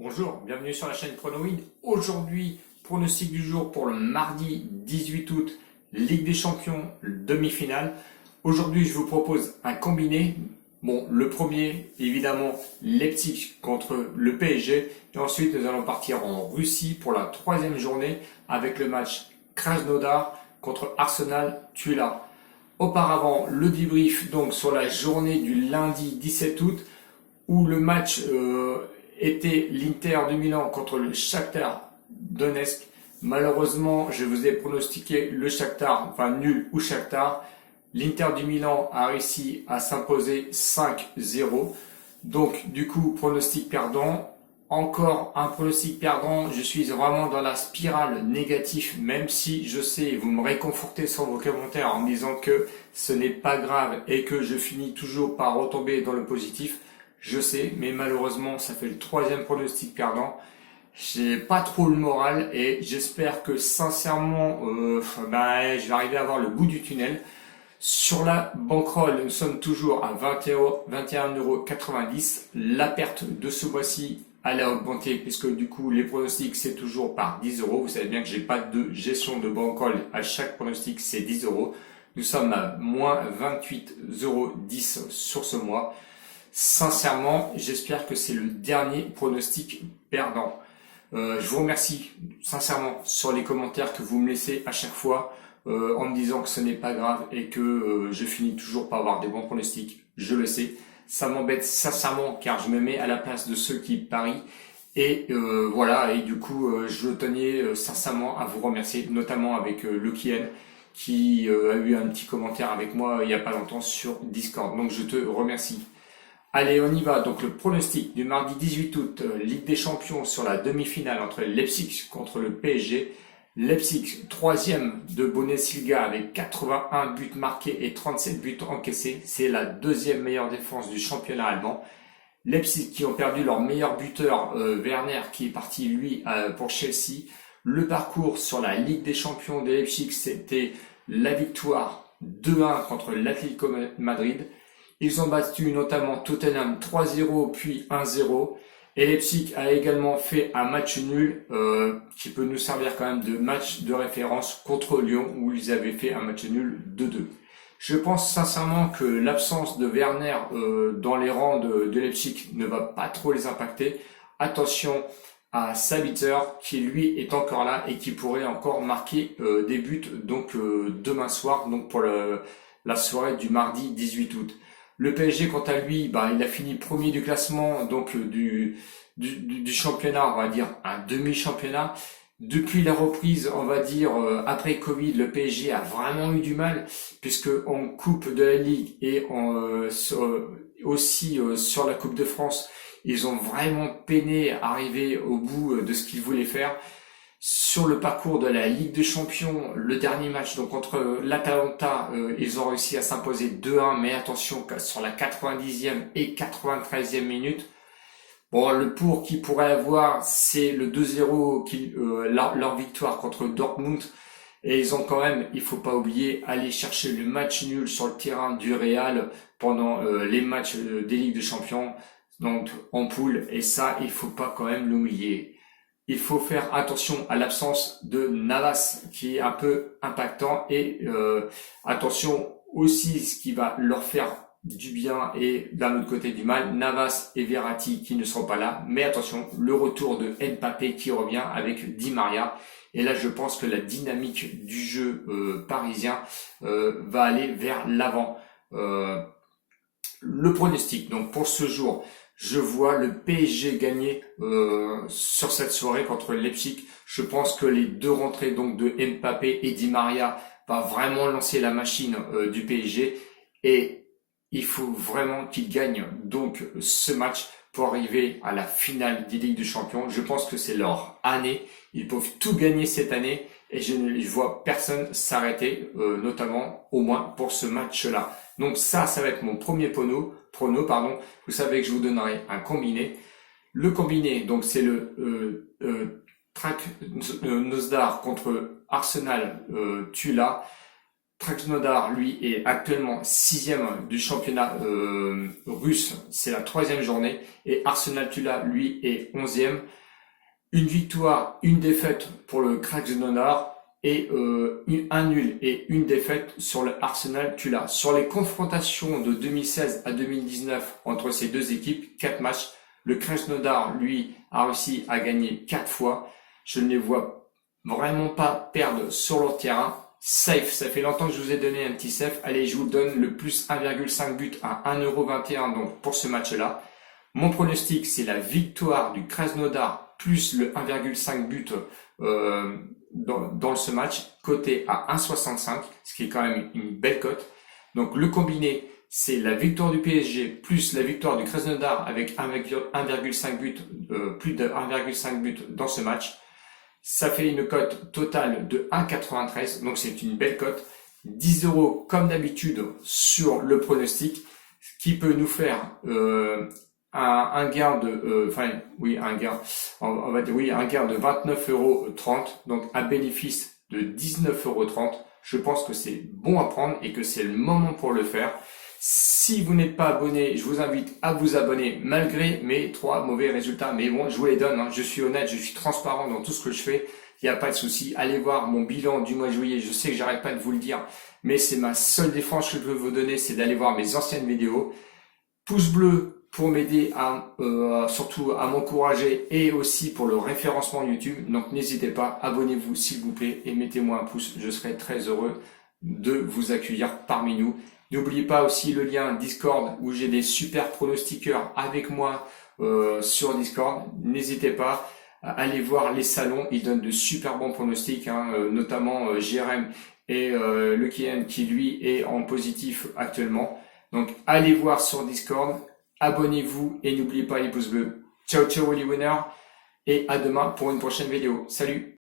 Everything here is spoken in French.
Bonjour, bienvenue sur la chaîne Pronoïde. Aujourd'hui, pronostic du jour pour le mardi 18 août, Ligue des Champions, demi-finale. Aujourd'hui, je vous propose un combiné. Bon, le premier, évidemment, Leipzig contre le PSG. Et ensuite, nous allons partir en Russie pour la troisième journée avec le match Krasnodar contre Arsenal Tula. Auparavant, le débrief donc sur la journée du lundi 17 août où le match était l'Inter de Milan contre le Shakhtar Donetsk. Malheureusement, je vous ai pronostiqué le Shakhtar, enfin nul ou Shakhtar. L'Inter du Milan a réussi à s'imposer 5-0. Donc, du coup, pronostic perdant. Encore un pronostic perdant. Je suis vraiment dans la spirale négative, même si je sais, vous me réconfortez sur vos commentaires en me disant que ce n'est pas grave et que je finis toujours par retomber dans le positif. Je sais, mais malheureusement, ça fait le troisième pronostic perdant. J'ai pas trop le moral et j'espère que sincèrement, je vais arriver à voir le bout du tunnel. Sur la bankroll, nous sommes toujours à 21,90 €. La perte de ce mois-ci, elle a augmenté puisque du coup, les pronostics, c'est toujours par 10 €. Vous savez bien que j'ai pas de gestion de bankroll. À chaque pronostic, c'est 10 €. Nous sommes à moins 28,10 € sur ce mois. Sincèrement, j'espère que c'est le dernier pronostic perdant. Je vous remercie sincèrement sur les commentaires que vous me laissez à chaque fois en me disant que ce n'est pas grave et que je finis toujours par avoir des bons pronostics. Je le sais. Ça m'embête sincèrement car je me mets à la place de ceux qui parient. Et voilà, et du coup, je tenais sincèrement à vous remercier, notamment avec Lucky N, qui a eu un petit commentaire avec moi il n'y a pas longtemps sur Discord. Donc je te remercie. Allez, on y va. Donc le pronostic du mardi 18 août, Ligue des Champions sur la demi-finale entre Leipzig contre le PSG. Leipzig, troisième de Bundesliga avec 81 buts marqués et 37 buts encaissés. C'est la deuxième meilleure défense du championnat allemand. Leipzig qui ont perdu leur meilleur buteur, Werner, qui est parti lui pour Chelsea. Le parcours sur la Ligue des Champions de Leipzig, c'était la victoire 2-1 contre l'Atlético Madrid. Ils ont battu notamment Tottenham 3-0 puis 1-0. Et Leipzig a également fait un match nul qui peut nous servir quand même de match de référence contre Lyon où ils avaient fait un match nul 2-2. Je pense sincèrement que l'absence de Werner dans les rangs de Leipzig ne va pas trop les impacter. Attention à Sabitzer qui lui est encore là et qui pourrait encore marquer des buts donc demain soir donc pour la soirée du mardi 18 août. Le PSG, quant à lui, il a fini premier du classement, donc du championnat, on va dire un demi-championnat. Depuis la reprise, on va dire, après Covid, le PSG a vraiment eu du mal, puisque en Coupe de la Ligue et aussi sur la Coupe de France, ils ont vraiment peiné à arriver au bout de ce qu'ils voulaient faire. Sur le parcours de la Ligue des Champions, le dernier match donc contre l'Atalanta, ils ont réussi à s'imposer 2-1, mais attention sur la 90e et 93e minute. Bon, le pour qu'ils pourraient avoir, c'est le 2-0, leur victoire contre Dortmund. Et ils ont quand même, il faut pas oublier, aller chercher le match nul sur le terrain du Real pendant les matchs des Ligues des Champions, donc en poule. Et ça, il faut pas quand même l'oublier. Il faut faire attention à l'absence de Navas qui est un peu impactant et attention aussi ce qui va leur faire du bien et d'un autre côté du mal, Navas et Verratti qui ne seront pas là, mais attention, le retour de Mbappé qui revient avec Di Maria et là je pense que la dynamique du jeu parisien va aller vers l'avant. Le pronostic donc pour ce jour, je vois le PSG gagner sur cette soirée contre Leipzig. Je pense que les deux rentrées donc de Mbappé et Di Maria va vraiment lancer la machine du PSG et il faut vraiment qu'ils gagnent donc ce match pour arriver à la finale des Ligues des Champions. Je pense que c'est leur année. Ils peuvent tout gagner cette année et je ne vois personne s'arrêter, notamment au moins pour ce match-là. Donc ça va être mon premier prono. Vous savez que je vous donnerai un combiné. Le combiné, donc c'est le Krasnodar contre Arsenal Tula. Krasnodar, lui, est actuellement 6e du championnat russe. C'est la 3e journée. Et Arsenal Tula, lui, est 11e. Une victoire, une défaite pour le Krasnodar et un nul et une défaite sur le Arsenal Tula. Sur les confrontations de 2016 à 2019 entre ces deux équipes, 4 matchs, le Krasnodar, lui, a réussi à gagner 4 fois. Je ne les vois vraiment pas perdre sur leur terrain. Safe, ça fait longtemps que je vous ai donné un petit safe. Allez, je vous donne le plus 1,5 but à 1,21€ donc pour ce match-là. Mon pronostic, c'est la victoire du Krasnodar plus le 1,5 but dans ce match, coté à 1,65, ce qui est quand même une belle cote. Donc le combiné, c'est la victoire du PSG plus la victoire du Krasnodar avec 1,5 but, plus de 1,5 but dans ce match. Ça fait une cote totale de 1,93, donc c'est une belle cote. 10€ comme d'habitude sur le pronostic, ce qui peut nous faire un gain de, un gain, on va dire, oui, un gain de 29,30€, donc un bénéfice de 19,30€. Je pense que c'est bon à prendre et que c'est le moment pour le faire. Si vous n'êtes pas abonné, je vous invite à vous abonner malgré mes 3 mauvais résultats. Mais bon, je vous les donne, hein. Je suis honnête, je suis transparent dans tout ce que je fais. Il n'y a pas de souci. Allez voir mon bilan du mois de juillet. Je sais que j'arrête pas de vous le dire, mais c'est ma seule défense que je veux vous donner, c'est d'aller voir mes anciennes vidéos. Pouce bleu pour m'aider surtout à m'encourager et aussi pour le référencement YouTube. Donc n'hésitez pas, abonnez-vous s'il vous plaît et mettez-moi un pouce. Je serai très heureux de vous accueillir parmi nous. N'oubliez pas aussi le lien Discord où j'ai des super pronostiqueurs avec moi sur Discord. N'hésitez pas à aller voir les salons, ils donnent de super bons pronostics, hein, notamment Jérém et Lucky qui lui est en positif actuellement. Donc allez voir sur Discord, abonnez-vous et n'oubliez pas les pouces bleus. Ciao ciao les winners et à demain pour une prochaine vidéo. Salut!